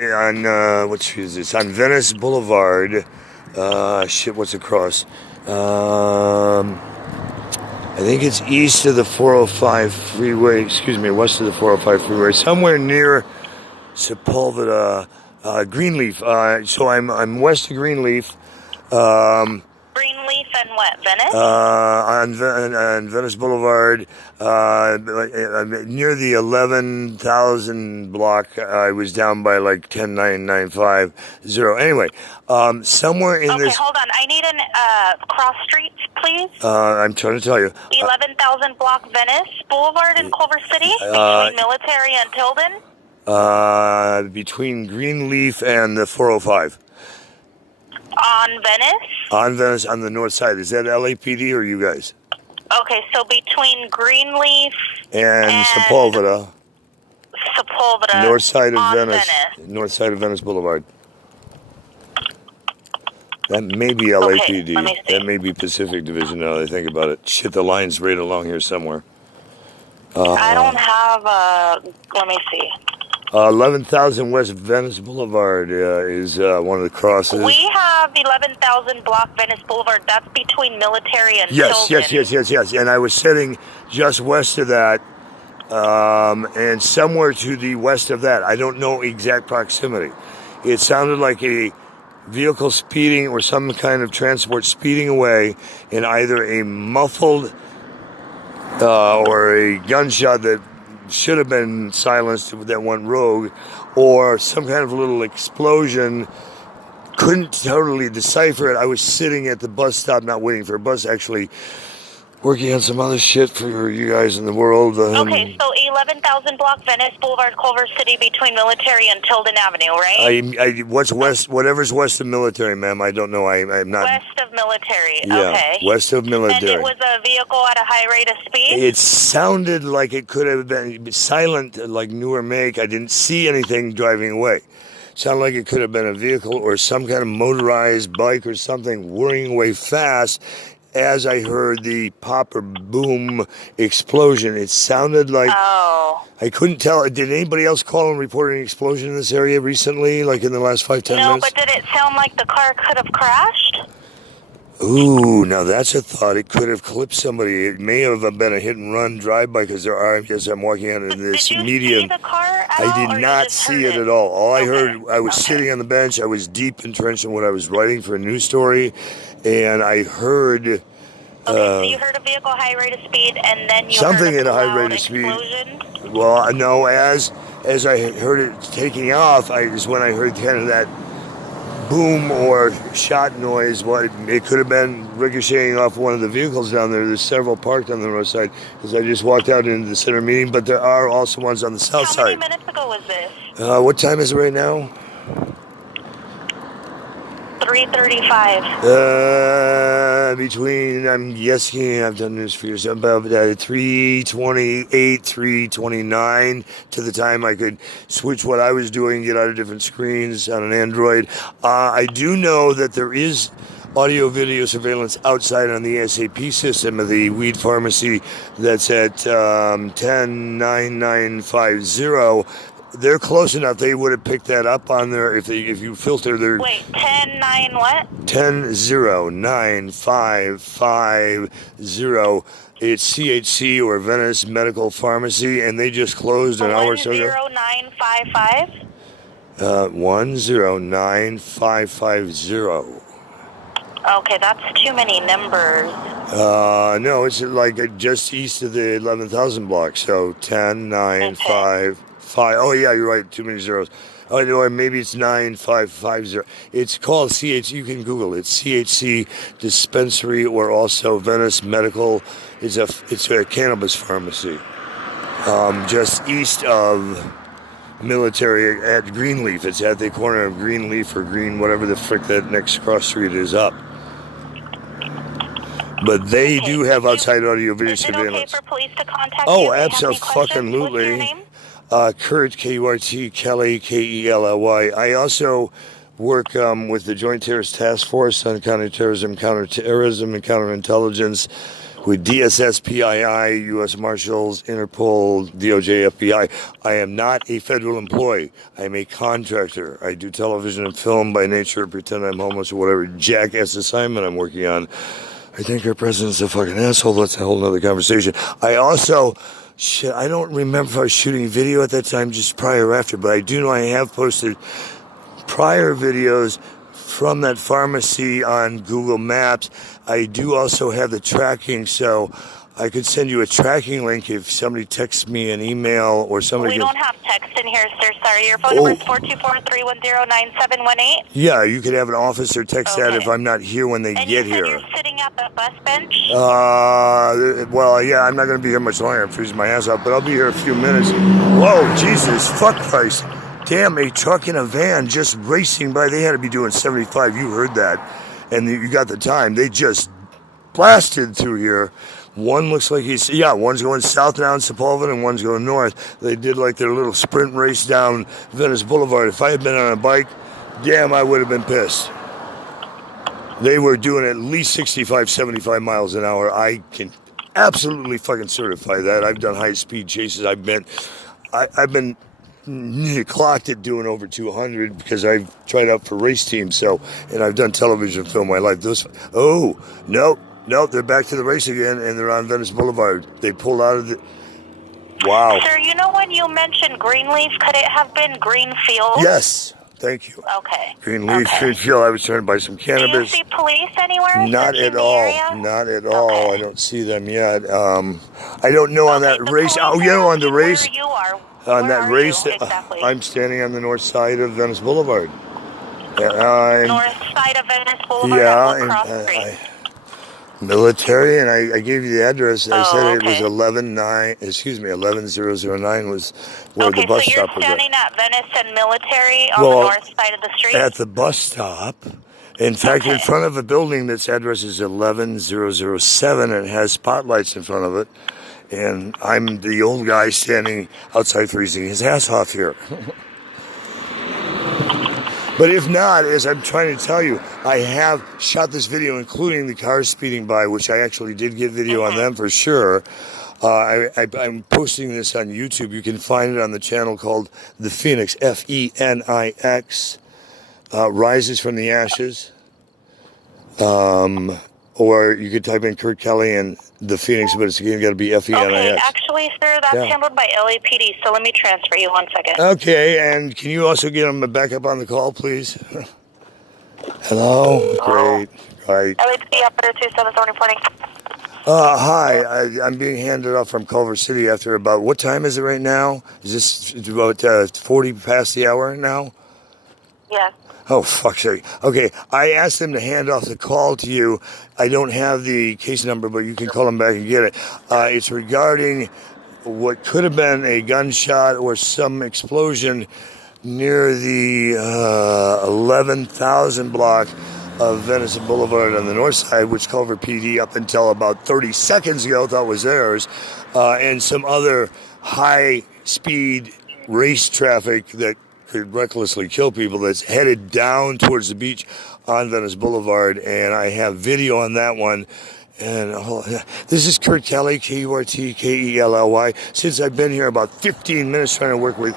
on what street is this? On Venice Boulevard. Shit, what's across? I think it's east of the 405 freeway. Excuse me, west of the 405 freeway. Somewhere near Sepulveda, Greenleaf. So I'm west of Greenleaf. Greenleaf and what, Venice? On Venice Boulevard, near the 11,000 block. I was down by like 10950. Anyway, somewhere in this. Okay, hold on. I need an cross streets, please. I'm trying to tell you. 11,000 block Venice Boulevard in Culver City, between Military and Tilden. Between Greenleaf and the 405. On Venice? On Venice, on the north side. Is that LAPD or you guys? Okay, so between Greenleaf and Sepulveda. North side of Venice. North side of Venice Boulevard. That may be LAPD. Okay, that may be Pacific Division now that I think about it. Shit, the line's right along here somewhere. I don't have let me see. 11,000 West Venice Boulevard is one of the crosses. We have 11,000 block Venice Boulevard. That's between Military and Tilden. Yes. And I was sitting just west of that, and somewhere to the west of that. I don't know exact proximity. It sounded like a vehicle speeding or some kind of transport speeding away in either a muffled or a gunshot that should have been silenced that went rogue, or some kind of little explosion. Couldn't totally decipher it. I was sitting at the bus stop, not waiting for a bus, actually working on some other shit for you guys in the world. Okay, so 11,000 block Venice Boulevard, Culver City, between Military and Tilden Avenue, right? What's west? Whatever's west of Military, ma'am. I don't know. I'm not. West of Military. Yeah, okay. West of Military. And it was a vehicle at a high rate of speed? It sounded like it could have been silent, like newer make. I didn't see anything driving away. Sounded like it could have been a vehicle or some kind of motorized bike or something whirring away fast. As I heard the pop or boom explosion, it sounded like... Oh. I couldn't tell. Did anybody else call and report an explosion in this area recently, like in the last 5-10 minutes? No, but did it sound like the car could have crashed? Ooh, now that's a thought. It could have clipped somebody. It may have been a hit-and-run drive-by, because there are, as I'm walking out of this median... Did you see the car at all? I did not see it at all. All I heard, I was sitting on the bench. I was deep entrenched in what I was writing for a news story, and I heard... Okay, so you heard a vehicle high rate of speed, and then you something heard at a high rate of explosion? Speed. Well, no, as I heard it taking off, is when I heard kind of that boom or shot noise. What it could have been ricocheting off one of the vehicles down there. There's several parked on the north side, because I just walked out into the center meeting, but there are also ones on the south side. How many minutes ago was this? What time is it right now? 3:35. Between, I'm guessing, I've done this for years, about 3:28, 3:29 to the time I could switch what I was doing, get out of different screens on an Android. I do know that there is audio-video surveillance outside on the SAP system of the weed pharmacy that's at 109950. They're close enough. They would have picked that up on there if you filter their... Wait, 10-9 what? 10-9-5-5-0. It's CHC or Venice Medical Pharmacy, and they just closed an hour or so ago. 10955? 109-550. Okay, that's too many numbers. No, it's like just east of the 11,000 block. So 10-9-5... Oh yeah, you're right. Too many zeros. Oh no, maybe it's 9550. It's called CHC. You can Google it. CHC Dispensary, or also Venice Medical. It's a cannabis pharmacy, just east of Military at Greenleaf. It's at the corner of Greenleaf or Green, whatever the frick that next cross street is up. But they do have outside audio video surveillance. Is it okay for police to contact you? Oh, absolutely. What's your name? Kurt, K-U-R-T, Kelly, K-E-L-L-Y. I also work with the Joint Terrorist Task Force on counterterrorism, and counterintelligence, with DSS, PII, U.S. Marshals, Interpol, DOJ, FBI. I am not a federal employee. I am a contractor. I do television and film by nature, pretend I'm homeless or whatever jackass assignment I'm working on. I think our president's a fucking asshole. That's a whole nother conversation. I also, shit, I don't remember if I was shooting video at that time, just prior or after, but I do know I have posted prior videos from that pharmacy on Google Maps. I do also have the tracking, so I could send you a tracking link if somebody texts me an email or somebody. We don't have text in here, sir. Sorry. Your phone number is 424-310-9718. Yeah, you could have an officer text that if I'm not here when they get here. You're sitting at the bus bench? Well, yeah, I'm not going to be here much longer. I'm freezing my ass off, but I'll be here a few minutes. Whoa, Jesus, fuck Christ. Damn, a truck and a van just racing by. They had to be doing 75. You heard that. And you got the time. They just blasted through here. One looks like one's going south down Sepulveda and one's going north. They did like their little sprint race down Venice Boulevard. If I had been on a bike, damn, I would have been pissed. They were doing at least 65, 75 miles an hour. I can absolutely fucking certify that. I've done high-speed chases. I've been clocked at doing over 200 because I've tried out for race teams. And I've done television film my life. No, they're back to the race again, and they're on Venice Boulevard. They pulled out of the... Wow. Sir, you know when you mentioned Greenleaf, could it have been Greenfield? Yes. Thank you. Okay. Greenleaf, Greenfield. I was trying to buy some cannabis. Do you see police anywhere? Not at all. Not at all. Okay. I don't see them yet. I don't know on that race. Oh, on the race. Where you are. On that race, exactly? I'm standing on the north side of Venice Boulevard. North side of Venice Boulevard. Yeah, Military, and I gave you the address. I said it was 11009 was where the bus stop was. Okay, so you're standing at Venice and Military on the north side of the street? At the bus stop. In fact, in front of a building that's address is 11007, and it has spotlights in front of it. And I'm the old guy standing outside freezing his ass off here. But if not, as I'm trying to tell you, I have shot this video, including the cars speeding by, which I actually did get video on them for sure. I'm posting this on YouTube. You can find it on the channel called The Phoenix, F-E-N-I-X, Rises from the Ashes. Or you could type in Kurt Kelly and The Phoenix, but it's again got to be F-E-N-I-X. Okay, actually, sir, that's handled by LAPD, so let me transfer you 1 second. Okay, and can you also get them back up on the call, please? Hello? Great. Right. LAPD operator 277 reporting. Hi, I'm being handed off from Culver City after about, what time is it right now? Is this about 40 past the hour now? Yes. Oh, fuck's sake. Okay, I asked them to hand off the call to you. I don't have the case number, but you can call them back and get it. It's regarding what could have been a gunshot or some explosion near the 11,000 block of Venice Boulevard on the north side, which Culver PD up until about 30 seconds ago thought was theirs, and some other high-speed race traffic that could recklessly kill people that's headed down towards the beach on Venice Boulevard, and I have video on that one. And this is Kurt Kelly, K-U-R-T-K-E-L-L-Y. Since I've been here about 15 minutes trying to work with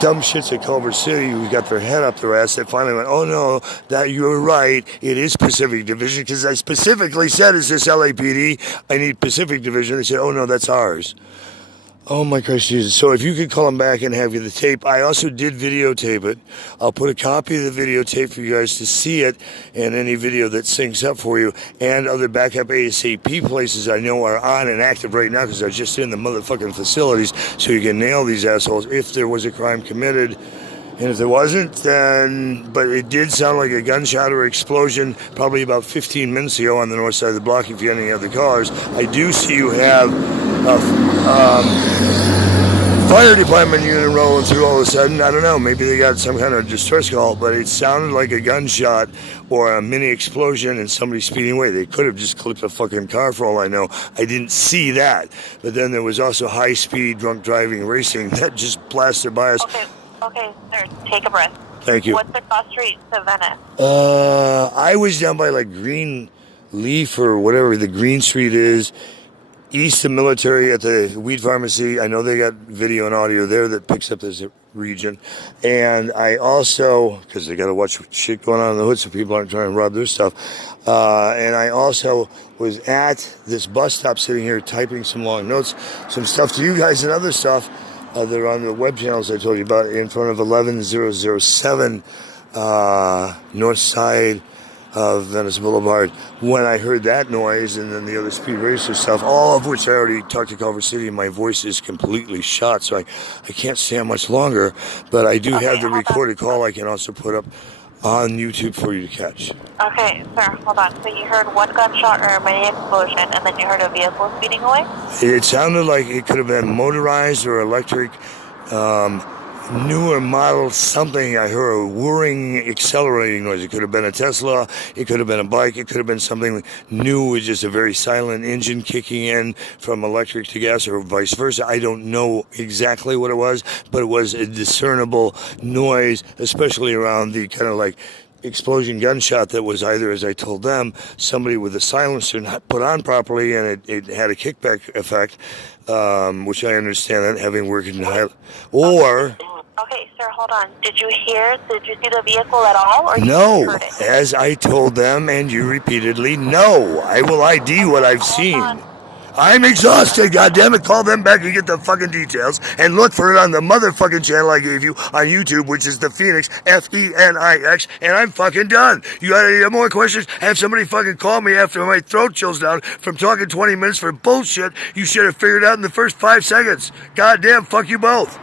dumb shits at Culver City who got their head up their ass, they finally went, oh no, that you're right, it is Pacific Division, because I specifically said, is this LAPD? I need Pacific Division. They said, oh no, that's ours. Oh my Christ Jesus. So if you could call them back and have you the tape. I also did videotape it. I'll put a copy of the videotape for you guys to see it, and any video that syncs up for you, and other backup ASAP places I know are on and active right now because I was just in the motherfucking facilities, so you can nail these assholes if there was a crime committed. And if there wasn't, then, but it did sound like a gunshot or explosion probably about 15 minutes ago on the north side of the block if you had any other callers. I do see you have fire department unit rolling through all of a sudden. I don't know, maybe they got some kind of distress call, but it sounded like a gunshot or a mini explosion and somebody speeding away. They could have just clipped a fucking car for all I know. I didn't see that. But then there was also high-speed drunk driving racing that just blasted by us. Okay, sir, take a breath. Thank you. What's the cross street to Venice? I was down by like Leaf or whatever the Green Street is, east of Military at the Weed Pharmacy. I know they got video and audio there that picks up this region. And I also, because they got to watch shit going on in the hood so people aren't trying to rob their stuff. And I also was at this bus stop sitting here typing some long notes, some stuff to you guys and other stuff that are on the web channels I told you about in front of 11007 North Side of Venice Boulevard. When I heard that noise and then the other speed racer stuff, all of which I already talked to Culver City, and my voice is completely shot, so I can't stand much longer. But I do have the recorded call I can also put up on YouTube for you to catch. Okay, sir, hold on. So you heard one gunshot or a mini explosion, and then you heard a vehicle speeding away? It sounded like it could have been motorized or electric, newer model something. I heard a whirring, accelerating noise. It could have been a Tesla. It could have been a bike. It could have been something new with just a very silent engine kicking in from electric to gas or vice versa. I don't know exactly what it was, but it was a discernible noise, especially around the kind of like explosion gunshot that was either, as I told them, somebody with a silencer not put on properly, and it had a kickback effect, which I understand that, having worked in high, or... Okay, sir, hold on. Did you see the vehicle at all? Or no, you heard it? as I told them and you repeatedly, no. I will ID what I've seen. I'm exhausted, goddammit. Call them back and get the fucking details and look for it on the motherfucking channel I gave you on YouTube, which is the Phoenix, F-E-N-I-X, and I'm fucking done. You got any more questions? Have somebody fucking call me after my throat chills down from talking 20 minutes for bullshit you should have figured out in the first 5 seconds. Goddamn, fuck you both.